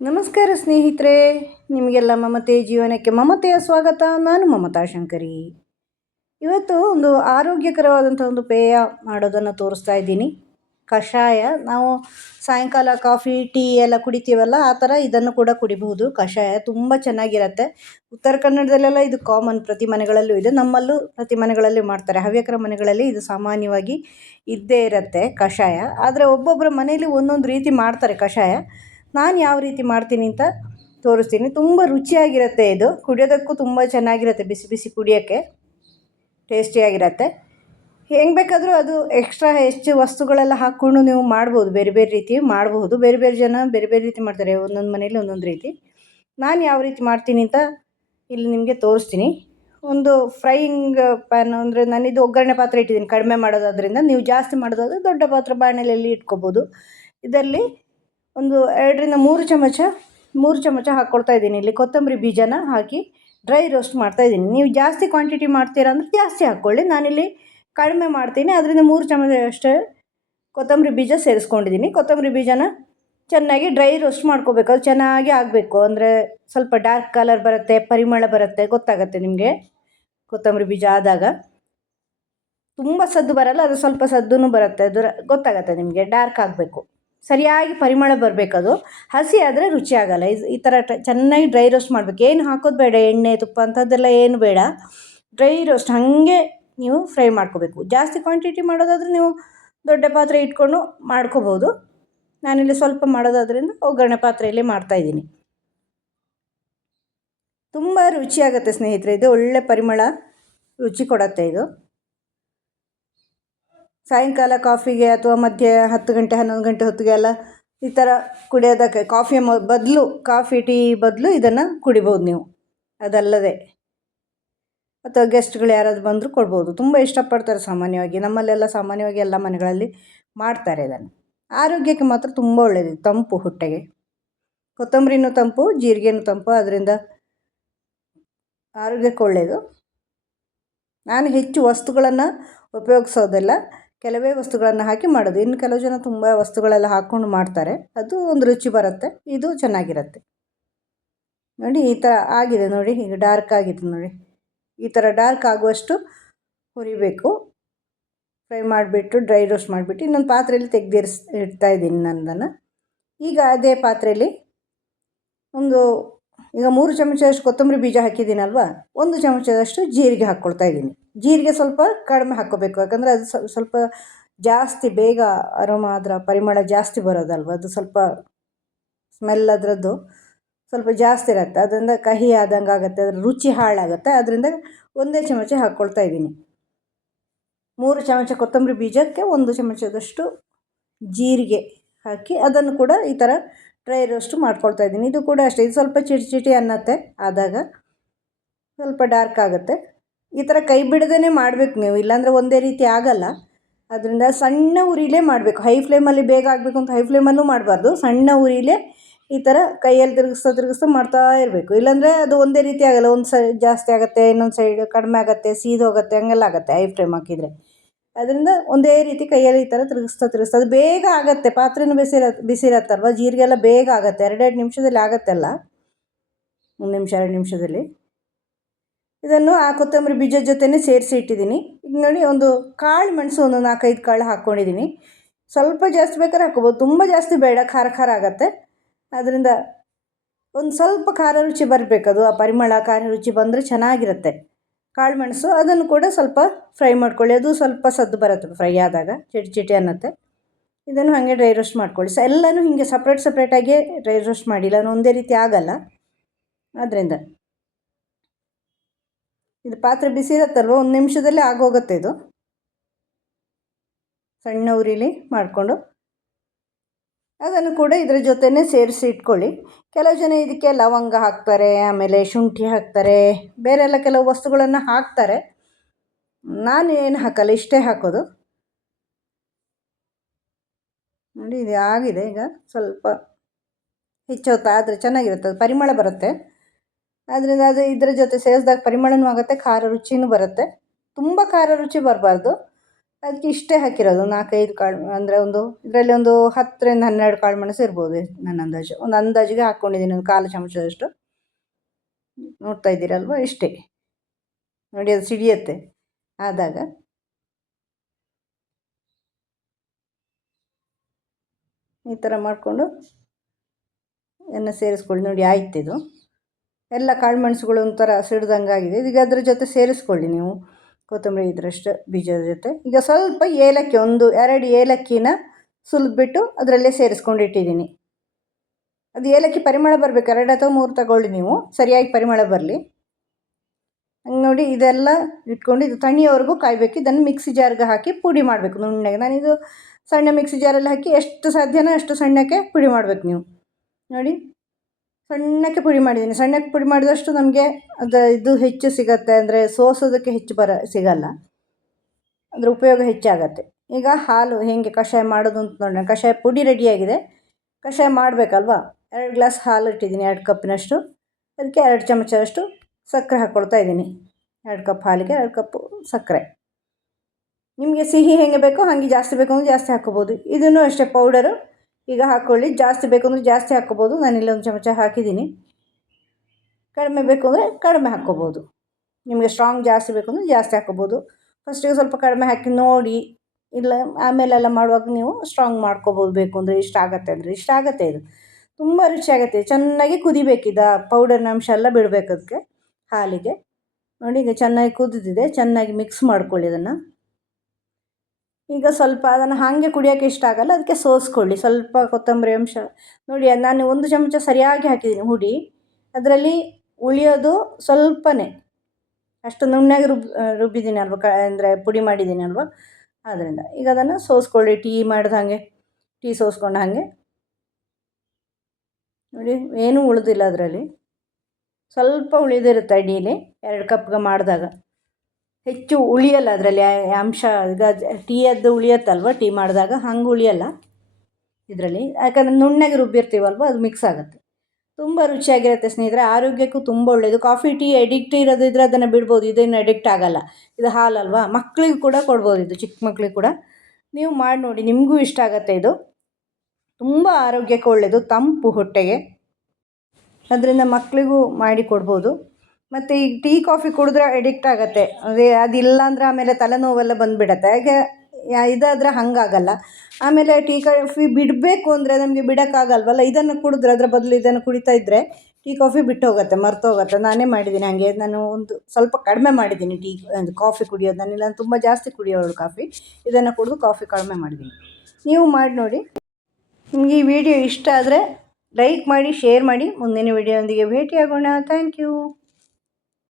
ನಮಸ್ಕಾರ ಸ್ನೇಹಿತರೆ, ನಿಮಗೆಲ್ಲ ಮಮತೆ ಜೀವನಕ್ಕೆ ಮಮತೆಯ ಸ್ವಾಗತ. ನಾನು ಮಮತಾ ಶಂಕರಿ. ಇವತ್ತು ಒಂದು ಆರೋಗ್ಯಕರವಾದಂಥ ಒಂದು ಪೇಯ ಮಾಡೋದನ್ನು ತೋರಿಸ್ತಾ ಇದ್ದೀನಿ. ಕಷಾಯ. ನಾವು ಸಾಯಂಕಾಲ ಕಾಫಿ ಟೀ ಎಲ್ಲ ಕುಡಿತೀವಲ್ಲ, ಆ ಥರ ಇದನ್ನು ಕೂಡ ಕುಡಿಬಹುದು. ಕಷಾಯ ತುಂಬ ಚೆನ್ನಾಗಿರುತ್ತೆ. ಉತ್ತರ ಕನ್ನಡದಲ್ಲೆಲ್ಲ ಇದು ಕಾಮನ್, ಪ್ರತಿ ಮನೆಗಳಲ್ಲೂ ಇದೆ. ನಮ್ಮಲ್ಲೂ ಪ್ರತಿ ಮನೆಗಳಲ್ಲಿ ಮಾಡ್ತಾರೆ. ಹವ್ಯಕರ ಮನೆಗಳಲ್ಲಿ ಇದು ಸಾಮಾನ್ಯವಾಗಿ ಇದ್ದೇ ಇರುತ್ತೆ ಕಷಾಯ. ಆದರೆ ಒಬ್ಬೊಬ್ಬರ ಮನೆಯಲ್ಲಿ ಒಂದೊಂದು ರೀತಿ ಮಾಡ್ತಾರೆ ಕಷಾಯ. ನಾನು ಯಾವ ರೀತಿ ಮಾಡ್ತೀನಿ ಅಂತ ತೋರಿಸ್ತೀನಿ. ತುಂಬ ರುಚಿಯಾಗಿರುತ್ತೆ. ಇದು ಕುಡಿಯೋದಕ್ಕೂ ತುಂಬ ಚೆನ್ನಾಗಿರುತ್ತೆ. ಬಿಸಿ ಬಿಸಿ ಕುಡಿಯೋಕ್ಕೆ ಟೇಸ್ಟಿಯಾಗಿರುತ್ತೆ. ಹೆಂಗೆ ಬೇಕಾದರೂ ಅದು ಎಕ್ಸ್ಟ್ರಾ ಹೆಚ್ಚು ವಸ್ತುಗಳೆಲ್ಲ ಹಾಕ್ಕೊಂಡು ನೀವು ಮಾಡ್ಬೋದು. ಬೇರೆ ಬೇರೆ ರೀತಿ ಮಾಡಬಹುದು. ಬೇರೆ ಬೇರೆ ಜನ ಬೇರೆ ಬೇರೆ ರೀತಿ ಮಾಡ್ತಾರೆ. ಒಂದೊಂದು ಮನೇಲಿ ಒಂದೊಂದು ರೀತಿ. ನಾನು ಯಾವ ರೀತಿ ಮಾಡ್ತೀನಿ ಅಂತ ಇಲ್ಲಿ ನಿಮಗೆ ತೋರಿಸ್ತೀನಿ. ಒಂದು ಫ್ರೈಯಿಂಗ್ ಪ್ಯಾನ್ ಅಂದರೆ ನಾನಿದು ಒಗ್ಗರಣೆ ಪಾತ್ರೆ ಇಟ್ಟಿದ್ದೀನಿ. ಕಡಿಮೆ ಮಾಡೋದಾದ್ರಿಂದ ನೀವು ಜಾಸ್ತಿ ಮಾಡೋದಾದ್ರೆ ದೊಡ್ಡ ಪಾತ್ರೆ ಬಾಣಲೆಯಲ್ಲಿ ಇಟ್ಕೋಬೋದು. ಇದರಲ್ಲಿ ಒಂದು 2ರಿಂದ 3 ಚಮಚ ಹಾಕ್ಕೊಳ್ತಾ ಇದ್ದೀನಿ. ಇಲ್ಲಿ ಕೊತ್ತಂಬರಿ ಬೀಜನ ಹಾಕಿ ಡ್ರೈ ರೋಸ್ಟ್ ಮಾಡ್ತಾಯಿದ್ದೀನಿ. ನೀವು ಜಾಸ್ತಿ ಕ್ವಾಂಟಿಟಿ ಮಾಡ್ತೀರಾ ಅಂದರೆ ಜಾಸ್ತಿ ಹಾಕ್ಕೊಳ್ಳಿ. ನಾನಿಲ್ಲಿ ಕಡಿಮೆ ಮಾಡ್ತೀನಿ, ಅದರಿಂದ 3 ಚಮಚ ಅಷ್ಟೇ ಕೊತ್ತಂಬರಿ ಬೀಜ ಸೇರಿಸ್ಕೊಂಡಿದ್ದೀನಿ. ಕೊತ್ತಂಬರಿ ಬೀಜನ ಚೆನ್ನಾಗಿ ಡ್ರೈ ರೋಸ್ಟ್ ಮಾಡ್ಕೋಬೇಕು. ಅದು ಚೆನ್ನಾಗಿ ಆಗಬೇಕು. ಅಂದರೆ ಸ್ವಲ್ಪ ಡಾರ್ಕ್ ಕಲರ್ ಬರುತ್ತೆ, ಪರಿಮಳ ಬರುತ್ತೆ, ಗೊತ್ತಾಗುತ್ತೆ ನಿಮಗೆ. ಕೊತ್ತಂಬರಿ ಬೀಜ ಆದಾಗ ತುಂಬ ಸದ್ದು ಬರಲ್ಲ, ಅದು ಸ್ವಲ್ಪ ಸದ್ದು ಬರುತ್ತೆ. ಅದು ಗೊತ್ತಾಗುತ್ತೆ ನಿಮಗೆ. ಡಾರ್ಕ್ ಆಗಬೇಕು, ಸರಿಯಾಗಿ ಪರಿಮಳ ಬರಬೇಕದು. ಹಸಿ ಆದರೆ ರುಚಿ ಆಗೋಲ್ಲ. ಈ ಥರ ಚೆನ್ನಾಗಿ ಡ್ರೈ ರೋಸ್ಟ್ ಮಾಡಬೇಕು. ಏನು ಹಾಕೋದು ಬೇಡ, ಎಣ್ಣೆ ತುಪ್ಪ ಅಂಥದ್ದೆಲ್ಲ ಏನು ಬೇಡ. ಡ್ರೈ ರೋಸ್ಟ್ ಹಾಗೆ ನೀವು ಫ್ರೈ ಮಾಡ್ಕೋಬೇಕು. ಜಾಸ್ತಿ ಕ್ವಾಂಟಿಟಿ ಮಾಡೋದಾದರೆ ನೀವು ದೊಡ್ಡ ಪಾತ್ರೆ ಇಟ್ಕೊಂಡು ಮಾಡ್ಕೋಬೋದು. ನಾನಿಲ್ಲಿ ಸ್ವಲ್ಪ ಮಾಡೋದಾದ್ರಿಂದ ಒಗ್ಗರಣೆ ಪಾತ್ರೆಯಲ್ಲಿ ಮಾಡ್ತಾಯಿದ್ದೀನಿ. ತುಂಬ ರುಚಿಯಾಗುತ್ತೆ ಸ್ನೇಹಿತರೆ. ಇದು ಒಳ್ಳೆ ಪರಿಮಳ, ರುಚಿ ಕೊಡುತ್ತೆ. ಇದು ಸಾಯಂಕಾಲ ಕಾಫಿಗೆ ಅಥವಾ ಮಧ್ಯೆ 10 ಗಂಟೆ 11 ಗಂಟೆ ಹೊತ್ತಿಗೆಲ್ಲ ಈ ಥರ ಕುಡಿಯೋದಕ್ಕೆ ಕಾಫಿ ಟೀ ಬದಲು ಇದನ್ನು ಕುಡಿಬೋದು ನೀವು. ಅದಲ್ಲದೆ ಅಥವಾ ಗೆಸ್ಟ್ಗಳು ಯಾರಾದರೂ ಬಂದರೂ ಕೊಡ್ಬೋದು. ತುಂಬ ಇಷ್ಟಪಡ್ತಾರೆ ಸಾಮಾನ್ಯವಾಗಿ. ನಮ್ಮಲ್ಲೆಲ್ಲ ಸಾಮಾನ್ಯವಾಗಿ ಎಲ್ಲ ಮನೆಗಳಲ್ಲಿ ಮಾಡ್ತಾರೆ ಇದನ್ನು. ಆರೋಗ್ಯಕ್ಕೆ ಮಾತ್ರ ತುಂಬ ಒಳ್ಳೆಯದು. ತಂಪು ಹೊಟ್ಟೆಗೆ. ಕೊತ್ತಂಬರಿನೂ ತಂಪು, ಜೀರಿಗೆನೂ ತಂಪು, ಅದರಿಂದ ಆರೋಗ್ಯಕ್ಕೆ ಒಳ್ಳೆಯದು. ನಾನು ಹೆಚ್ಚು ವಸ್ತುಗಳನ್ನು ಉಪಯೋಗಿಸೋದಿಲ್ಲ, ಕೆಲವೇ ವಸ್ತುಗಳನ್ನು ಹಾಕಿ ಮಾಡೋದು. ಇನ್ನು ಕೆಲವು ಜನ ತುಂಬ ವಸ್ತುಗಳೆಲ್ಲ ಹಾಕ್ಕೊಂಡು ಮಾಡ್ತಾರೆ, ಅದು ಒಂದು ರುಚಿ ಬರುತ್ತೆ. ಇದು ಚೆನ್ನಾಗಿರುತ್ತೆ. ನೋಡಿ ಈ ಥರ ಆಗಿದೆ ನೋಡಿ. ಈಗ ಡಾರ್ಕ್ ಆಗಿದೆ ನೋಡಿ. ಈ ಥರ ಡಾರ್ಕ್ ಆಗುವಷ್ಟು ಹುರಿಬೇಕು. ಫ್ರೈ ಮಾಡಿಬಿಟ್ಟು ಡ್ರೈ ರೋಸ್ಟ್ ಮಾಡಿಬಿಟ್ಟು ಇನ್ನೊಂದು ಪಾತ್ರೆಯಲ್ಲಿ ಇಡ್ತಾ ಇದ್ದೀನಿ ನಾನು. ಈಗ ಅದೇ ಪಾತ್ರೆಯಲ್ಲಿ ಈಗ 3 ಚಮಚದಷ್ಟು ಕೊತ್ತಂಬರಿ ಬೀಜ ಹಾಕಿದ್ದೀನಲ್ವ, 1 ಚಮಚದಷ್ಟು ಜೀರಿಗೆ ಹಾಕ್ಕೊಳ್ತಾ ಇದ್ದೀನಿ. ಜೀರಿಗೆ ಸ್ವಲ್ಪ ಕಡಿಮೆ ಹಾಕ್ಕೋಬೇಕು, ಯಾಕಂದರೆ ಅದು ಸ್ವಲ್ಪ ಜಾಸ್ತಿ ಬೇಗ ಅರೋಮಾ, ಅದರ ಪರಿಮಳ ಜಾಸ್ತಿ ಬರೋದಲ್ವ. ಅದು ಸ್ವಲ್ಪ ಸ್ಮೆಲ್ ಅದರದ್ದು ಸ್ವಲ್ಪ ಜಾಸ್ತಿ ಇರುತ್ತೆ. ಅದರಿಂದ ಕಹಿ ಆದಂಗೆ ಆಗುತ್ತೆ, ಅದರ ರುಚಿ ಹಾಳಾಗುತ್ತೆ. ಅದರಿಂದ 1 ಚಮಚ ಹಾಕ್ಕೊಳ್ತಾ ಇದ್ದೀನಿ. 3 ಚಮಚ ಕೊತ್ತಂಬರಿ ಬೀಜಕ್ಕೆ 1 ಚಮಚದಷ್ಟು ಜೀರಿಗೆ ಹಾಕಿ ಅದನ್ನು ಕೂಡ ಈ ಥರ ಡ್ರೈ ರೋಸ್ಟ್ ಮಾಡ್ಕೊಳ್ತಾ ಇದ್ದೀನಿ. ಇದು ಕೂಡ ಅಷ್ಟೇ, ಇದು ಸ್ವಲ್ಪ ಚಿಟಿ ಅನ್ನತ್ತೆ. ಆದಾಗ ಸ್ವಲ್ಪ ಡಾರ್ಕ್ ಆಗುತ್ತೆ. ಈ ಥರ ಕೈ ಬಿಡದೇ ಮಾಡಬೇಕು ನೀವು, ಇಲ್ಲಾಂದರೆ ಒಂದೇ ರೀತಿ ಆಗಲ್ಲ. ಅದರಿಂದ ಸಣ್ಣ ಉರಿಲೇ ಮಾಡಬೇಕು. ಹೈ ಫ್ಲೇಮಲ್ಲಿ ಬೇಗ ಆಗಬೇಕು ಅಂತ ಹೈ ಫ್ಲೇಮಲ್ಲೂ ಮಾಡಬಾರ್ದು. ಸಣ್ಣ ಉರಿಲೇ ಈ ಥರ ಕೈಯಲ್ಲಿ ತಿರುಗಿಸ್ತಾ ಮಾಡ್ತಾ ಇರಬೇಕು. ಇಲ್ಲಾಂದರೆ ಅದು ಒಂದೇ ರೀತಿ ಆಗೋಲ್ಲ. ಒಂದು ಸೈಡ್ ಜಾಸ್ತಿ ಆಗುತ್ತೆ, ಇನ್ನೊಂದು ಸೈಡ್ ಕಡಿಮೆ ಆಗುತ್ತೆ, ಸೀದೋಗುತ್ತೆ, ಹಂಗೆಲ್ಲ ಆಗುತ್ತೆ ಹೈ ಫ್ಲೇಮ್ ಹಾಕಿದರೆ. ಅದರಿಂದ ಒಂದೇ ರೀತಿ ಕೈಯಲ್ಲಿ ಈ ಥರ ತಿರುಗಿಸ್ತಾ ಅದು ಬೇಗ ಆಗುತ್ತೆ. ಪಾತ್ರೆನೂ ಬಿಸಿ ಇರತ್ತಲ್ವ, ಜೀರಿಗೆ ಎಲ್ಲ ಬೇಗ ಆಗುತ್ತೆ. 2 ನಿಮಿಷದಲ್ಲಿ ಆಗುತ್ತೆಲ್ಲ, 1 ನಿಮಿಷ 2 ನಿಮಿಷದಲ್ಲಿ. ಇದನ್ನು ಆ ಕೊತ್ತಂಬರಿ ಬೀಜದ ಜೊತೆನೇ ಸೇರಿಸಿ ಇಟ್ಟಿದ್ದೀನಿ. ಈಗ ನೋಡಿ, ಒಂದು ಕಾಳು ಮೆಣಸು ಒಂದು 4-5 ಕಾಳು ಹಾಕ್ಕೊಂಡಿದ್ದೀನಿ. ಸ್ವಲ್ಪ ಜಾಸ್ತಿ ಬೇಕಾದ್ರೆ ಹಾಕ್ಕೋಬೋದು, ತುಂಬ ಜಾಸ್ತಿ ಬೇಡ, ಖಾರ ಆಗುತ್ತೆ. ಅದರಿಂದ ಒಂದು ಸ್ವಲ್ಪ ಖಾರ ರುಚಿ ಬರಬೇಕದು. ಆ ಪರಿಮಳ ಖಾರ ರುಚಿ ಬಂದರೆ ಚೆನ್ನಾಗಿರುತ್ತೆ. ಕಾಳು ಮೆಣಸು ಅದನ್ನು ಕೂಡ ಸ್ವಲ್ಪ ಫ್ರೈ ಮಾಡ್ಕೊಳ್ಳಿ. ಅದು ಸ್ವಲ್ಪ ಸದ್ದು ಬರುತ್ತೆ ಫ್ರೈ ಆದಾಗ, ಚಿಟಿ ಅನ್ನತ್ತೆ. ಇದನ್ನು ಹಾಗೆ ಡ್ರೈ ರೋಸ್ಟ್ ಮಾಡ್ಕೊಳ್ಳಿ. ಎಲ್ಲನೂ ಹೀಗೆ ಸಪ್ರೇಟಾಗಿ ಡ್ರೈ ರೋಸ್ಟ್ ಮಾಡಿ, ಇಲ್ಲ ಒಂದೇ ರೀತಿ ಆಗಲ್ಲ. ಅದರಿಂದ ಇದು ಪಾತ್ರೆ ಬಿಸಿ ಇರುತ್ತಲ್ವ, 1 ನಿಮಿಷದಲ್ಲೇ ಆಗೋಗುತ್ತೆ. ಇದು ಸಣ್ಣ ಉರಿಲಿ ಮಾಡಿಕೊಂಡು ಅದನ್ನು ಕೂಡ ಇದರ ಜೊತೆನೇ ಸೇರಿಸಿ ಇಟ್ಕೊಳ್ಳಿ. ಕೆಲವು ಜನ ಇದಕ್ಕೆ ಲವಂಗ ಹಾಕ್ತಾರೆ, ಆಮೇಲೆ ಶುಂಠಿ ಹಾಕ್ತಾರೆ, ಬೇರೆಲ್ಲ ಕೆಲವು ವಸ್ತುಗಳನ್ನು ಹಾಕ್ತಾರೆ. ನಾನು ಏನು ಹಾಕಲ್ಲ, ಇಷ್ಟೇ ಹಾಕೋದು. ನೋಡಿ ಇದು ಆಗಿದೆ. ಈಗ ಸ್ವಲ್ಪ ಹೆಚ್ಚೊತ್ತಾದರೆ ಚೆನ್ನಾಗಿರುತ್ತೆ, ಅದು ಪರಿಮಳ ಬರುತ್ತೆ. ಆದ್ದರಿಂದ ಅದು ಇದರ ಜೊತೆ ಸೇರಿಸಿದಾಗ ಪರಿಮಳನೂ ಆಗುತ್ತೆ, ಖಾರ ರುಚಿನೂ ಬರುತ್ತೆ. ತುಂಬ ಖಾರ ರುಚಿ ಬರಬಾರ್ದು. ಅದಕ್ಕೆ ಇಷ್ಟೇ ಹಾಕಿರೋದು 4-5 ಕಾಳು ಅಂದರೆ ಇದರಲ್ಲಿ ಒಂದು 10ರಿಂದ 12 ಕಾಳು ಮೆಣಸು ಇರ್ಬೋದು ನನ್ನ ಅಂದಾಜು. ಒಂದು ಅಂದಾಜಿಗೆ ಹಾಕ್ಕೊಂಡಿದ್ದೀನಿ, ಒಂದು 1/4 ಚಮಚದಷ್ಟು. ನೋಡ್ತಾ ಇದ್ದೀರಲ್ವ, ಇಷ್ಟೇ ನೋಡಿ. ಅದು ಸಿಡಿಯುತ್ತೆ ಆದಾಗ ಈ ಥರ ಮಾಡಿಕೊಂಡು ಎಣ್ಣೆ ಸೇರಿಸ್ಕೊಳ್ಳಿ. ನೋಡಿ ಆಯ್ತಿದು ಎಲ್ಲ ಕಾಳು ಮೆಣಸುಗಳು ಒಂಥರ ಸಿಡ್ದಂಗಾಗಿದೆ. ಈಗ ಅದ್ರ ಜೊತೆ ಸೇರಿಸ್ಕೊಳ್ಳಿ ನೀವು ಕೊತ್ತಂಬರಿ ಇದರಷ್ಟು ಬೀಜದ ಜೊತೆ. ಈಗ ಸ್ವಲ್ಪ ಏಲಕ್ಕಿ, 1-2 ಏಲಕ್ಕಿನ ಸುಲಿದ್ಬಿಟ್ಟು ಅದರಲ್ಲೇ ಸೇರಿಸ್ಕೊಂಡಿಟ್ಟಿದ್ದೀನಿ. ಅದು ಏಲಕ್ಕಿ ಪರಿಮಳ ಬರಬೇಕು, 2 ಅಥವಾ 3 ತಗೊಳ್ಳಿ ನೀವು, ಸರಿಯಾಗಿ ಪರಿಮಳ ಬರಲಿ. ಹಂಗೆ ನೋಡಿ ಇದೆಲ್ಲ ಇಟ್ಕೊಂಡು ಇದು ತಣಿಯೋವರೆಗೂ ಕಾಯಬೇಕು. ಇದನ್ನು ಮಿಕ್ಸಿ ಜಾರ್ಗೆ ಹಾಕಿ ಪುಡಿ ಮಾಡಬೇಕು ನುಣ್ಣಗೆ. ನಾನಿದು ಸಣ್ಣ ಮಿಕ್ಸಿ ಜಾರಲ್ಲಿ ಹಾಕಿ ಎಷ್ಟು ಸಾಧ್ಯನೋ ಅಷ್ಟು ಸಣ್ಣಕ್ಕೆ ಪುಡಿ ಮಾಡಬೇಕು ನೀವು. ನೋಡಿ ಸಣ್ಣಕ್ಕೆ ಪುಡಿ ಮಾಡಿದ್ದೀನಿ. ಸಣ್ಣಕ್ಕೆ ಪುಡಿ ಮಾಡಿದಷ್ಟು ನಮಗೆ ಇದು ಹೆಚ್ಚು ಸಿಗತ್ತೆ, ಅಂದರೆ ಸೋಸೋದಕ್ಕೆ ಹೆಚ್ಚು ಸಿಗಲ್ಲ, ಅದರ ಉಪಯೋಗ ಹೆಚ್ಚಾಗತ್ತೆ. ಈಗ ಹಾಲು ಹೇಗೆ ಕಷಾಯ ಮಾಡೋದು ಅಂತ ನೋಡೋಣ. ಕಷಾಯ ಪುಡಿ ರೆಡಿಯಾಗಿದೆ. ಕಷಾಯ ಮಾಡಬೇಕಲ್ವಾ. 2 ಗ್ಲಾಸ್ ಹಾಲು ಇಟ್ಟಿದ್ದೀನಿ, 2 ಕಪ್ಪಿನಷ್ಟು. ಅದಕ್ಕೆ 2 ಚಮಚದಷ್ಟು ಸಕ್ಕರೆ ಹಾಕ್ಕೊಳ್ತಾ ಇದ್ದೀನಿ. 2 ಕಪ್ ಹಾಲಿಗೆ 2 ಕಪ್ಪು ಸಕ್ಕರೆ. ನಿಮಗೆ ಸಿಹಿ ಹೇಗೆ ಬೇಕೋ ಹಾಗೆ, ಜಾಸ್ತಿ ಬೇಕು ಅಂದರೆ ಜಾಸ್ತಿ ಹಾಕ್ಕೋಬೋದು. ಇದನ್ನು ಅಷ್ಟೇ ಪೌಡರು ಈಗ ಹಾಕ್ಕೊಳ್ಳಿ. ಜಾಸ್ತಿ ಬೇಕು ಅಂದರೆ ಜಾಸ್ತಿ ಹಾಕ್ಕೋಬೋದು. ನಾನಿಲ್ಲಿ 1 ಚಮಚ ಹಾಕಿದ್ದೀನಿ. ಕಡಿಮೆ ಬೇಕು ಅಂದರೆ ಕಡಿಮೆ ಹಾಕ್ಕೋಬೋದು. ನಿಮಗೆ ಸ್ಟ್ರಾಂಗ್ ಜಾಸ್ತಿ ಬೇಕು ಅಂದರೆ ಜಾಸ್ತಿ ಹಾಕ್ಕೋಬೋದು. ಫಸ್ಟಿಗೆ ಸ್ವಲ್ಪ ಕಡಿಮೆ ಹಾಕಿ ನೋಡಿ, ಇಲ್ಲ ಆಮೇಲೆಲ್ಲ ಮಾಡುವಾಗ ನೀವು ಸ್ಟ್ರಾಂಗ್ ಮಾಡ್ಕೋಬೋದು. ಬೇಕು ಅಂದರೆ ಇಷ್ಟ ಆಗುತ್ತೆ ಅಂದರೆ ಇಷ್ಟ ಆಗುತ್ತೆ. ಇದು ತುಂಬ ರುಚಿಯಾಗುತ್ತೆ. ಚೆನ್ನಾಗಿ ಕುದಿಬೇಕಿದೆ, ಪೌಡರ್ನ ಅಂಶ ಎಲ್ಲ ಬಿಡಬೇಕು ಅದಕ್ಕೆ ಹಾಲಿಗೆ. ನೋಡಿ ಈಗ ಚೆನ್ನಾಗಿ ಕುದಿದಿದೆ. ಚೆನ್ನಾಗಿ ಮಿಕ್ಸ್ ಮಾಡ್ಕೊಳ್ಳಿ ಅದನ್ನು. ಈಗ ಸ್ವಲ್ಪ ಅದನ್ನು ಹಾಗೆ ಕುಡಿಯೋಕ್ಕೆ ಇಷ್ಟ ಆಗಲ್ಲ, ಅದಕ್ಕೆ ಸೋಸ್ಕೊಳ್ಳಿ ಸ್ವಲ್ಪ ಕೊತ್ತಂಬರಿ ಅಂಶ. ನೋಡಿ ನಾನು 1 ಚಮಚ ಸರಿಯಾಗಿ ಹಾಕಿದ್ದೀನಿ ಹುಡಿ. ಅದರಲ್ಲಿ ಉಳಿಯೋದು ಸ್ವಲ್ಪನೇ, ಅಷ್ಟು ನುಣ್ಣಗೆ ರುಬ್ಬಿದ್ದೀನಿ ಅಲ್ವ, ಅಂದರೆ ಪುಡಿ ಮಾಡಿದ್ದೀನಿ ಅಲ್ವ, ಆದ್ದರಿಂದ ಈಗ ಅದನ್ನು ಸೋಸ್ಕೊಳ್ಳಿ. ಟೀ ಮಾಡಿದ ಹಾಗೆ, ಟೀ ಸೋಸ್ಕೊಂಡ ಹಾಗೆ. ನೋಡಿ ಏನೂ ಉಳಿದಿಲ್ಲ ಅದರಲ್ಲಿ, ಸ್ವಲ್ಪ ಉಳಿದಿರುತ್ತೆ ಅಡಿಯಲ್ಲಿ. 2 ಕಪ್ಗೆ ಮಾಡಿದಾಗ ಹೆಚ್ಚು ಉಳಿಯಲ್ಲ ಅದರಲ್ಲಿ ಅಂಶ. ಈಗ ಟೀಯದ್ದು ಉಳಿಯುತ್ತಲ್ವ, ಟೀ ಮಾಡಿದಾಗ ಹಂಗೆ ಉಳಿಯಲ್ಲ ಇದರಲ್ಲಿ, ಯಾಕಂದರೆ ನುಣ್ಣಗೆ ರುಬ್ಬಿರ್ತೀವಲ್ವ, ಅದು ಮಿಕ್ಸ್ ಆಗುತ್ತೆ. ತುಂಬ ರುಚಿಯಾಗಿರುತ್ತೆ ಸ್ನೇಹಿತರೆ. ಆರೋಗ್ಯಕ್ಕೂ ತುಂಬ ಒಳ್ಳೆಯದು. ಕಾಫಿ ಟೀ ಅಡಿಕ್ಟ್ ಇರೋದಿದ್ರೆ ಅದನ್ನು ಬಿಡ್ಬೋದು, ಇದೇನು ಅಡಿಕ್ಟ್ ಆಗಲ್ಲ. ಇದು ಹಾಲಲ್ವ, ಮಕ್ಕಳಿಗೂ ಕೂಡ ಕೊಡ್ಬೋದು, ಇದು ಚಿಕ್ಕ ಮಕ್ಕಳಿಗೆ ಕೂಡ. ನೀವು ಮಾಡಿ ನೋಡಿ, ನಿಮಗೂ ಇಷ್ಟ ಆಗುತ್ತೆ. ಇದು ತುಂಬ ಆರೋಗ್ಯಕ್ಕೆ ಒಳ್ಳೆಯದು, ತಂಪು ಹೊಟ್ಟೆಗೆ. ಅದರಿಂದ ಮಕ್ಕಳಿಗೂ ಮಾಡಿ ಕೊಡ್ಬೋದು. ಮತ್ತು ಈಗ ಟೀ ಕಾಫಿ ಕುಡಿದ್ರೆ ಅಡಿಕ್ಟ್ ಆಗುತ್ತೆ, ಅದಿಲ್ಲ ಅಂದರೆ ಆಮೇಲೆ ತಲೆನೋವೆಲ್ಲ ಬಂದುಬಿಡತ್ತೆ. ಹಾಗೆ ಇದಾದರೆ ಹಾಗಾಗಲ್ಲ. ಆಮೇಲೆ ಟೀ ಕಾಫಿ ಬಿಡಬೇಕು ಅಂದರೆ ನಮಗೆ ಬಿಡೋಕ್ಕಾಗಲ್ವಲ್ಲ. ಇದನ್ನು ಕುಡಿದ್ರೆ, ಅದರ ಬದಲು ಇದನ್ನು ಕುಡಿತಾ ಇದ್ದರೆ ಟೀ ಕಾಫಿ ಬಿಟ್ಟು ಹೋಗುತ್ತೆ, ಮರ್ತೋಗುತ್ತೆ. ನಾನೇ ಮಾಡಿದ್ದೀನಿ ಹಾಗೆ. ನಾನು ಸ್ವಲ್ಪ ಕಡಿಮೆ ಮಾಡಿದ್ದೀನಿ ಕಾಫಿ ಕುಡಿಯೋದು. ನಾನಿಲ್ಲ ತುಂಬ ಜಾಸ್ತಿ ಕುಡಿಯೋಳು ಕಾಫಿ. ಇದನ್ನು ಕುಡಿದು ಕಾಫಿ ಕಡಿಮೆ ಮಾಡಿದ್ದೀನಿ. ನೀವು ಮಾಡಿ ನೋಡಿ. ನಿಮಗೆ ಈ ವಿಡಿಯೋ ಇಷ್ಟ ಆದರೆ ಲೈಕ್ ಮಾಡಿ, ಶೇರ್ ಮಾಡಿ. ಮುಂದಿನ ವಿಡಿಯೋದೊಂದಿಗೆ ಭೇಟಿಯಾಗೋಣ. Thank you.